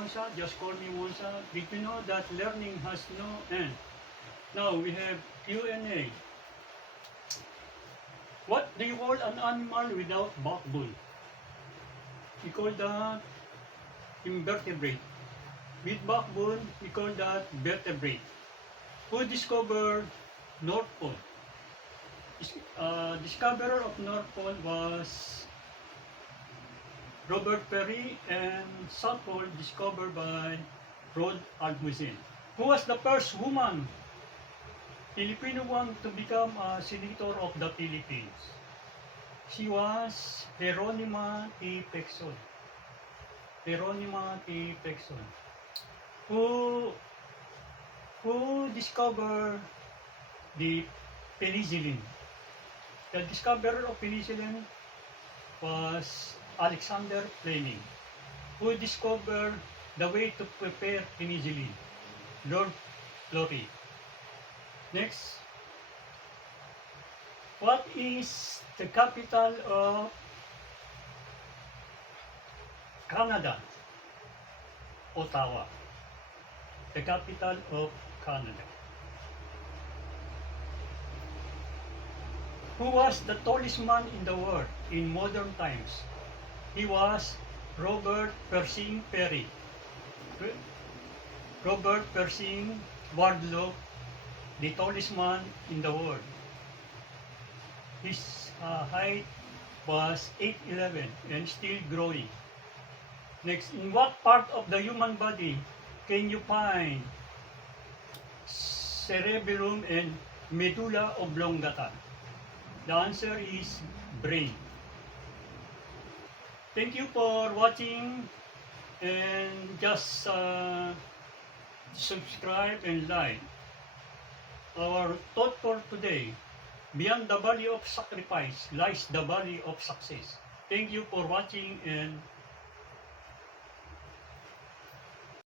Wonsa. Just call me Wonsa. Did you know that learning has no end? Now we have Q&A. What do you call an animal without backbone? We call that invertebrate. With backbone, we call that vertebrate. Who discovered North Pole? Discoverer of North Pole was Robert Peary, and South Pole discovered by Rod Almuzin. Who was the first woman, Filipino one, to become a senator of the Philippines? She was Jeronima T. Pecson. Jeronima T. Pecson. Who discovered the penicillin? The discoverer of penicillin was Alexander Fleming. Who discovered the way to prepare penicillin? Lord Florey. Next. What is the capital of Canada? Ottawa. The capital of Canada. Who was the tallest man in the world in modern times? He was Robert Pershing Perry. Robert Pershing Wardlaw, the tallest man in the world. His height was 8'11" and still growing. Next, in what part of the human body can you find cerebellum and medulla oblongata? The answer is brain. Thank you for watching, and just subscribe and like. Our thought for today: beyond the valley of sacrifice lies the valley of success. Thank you for watching, and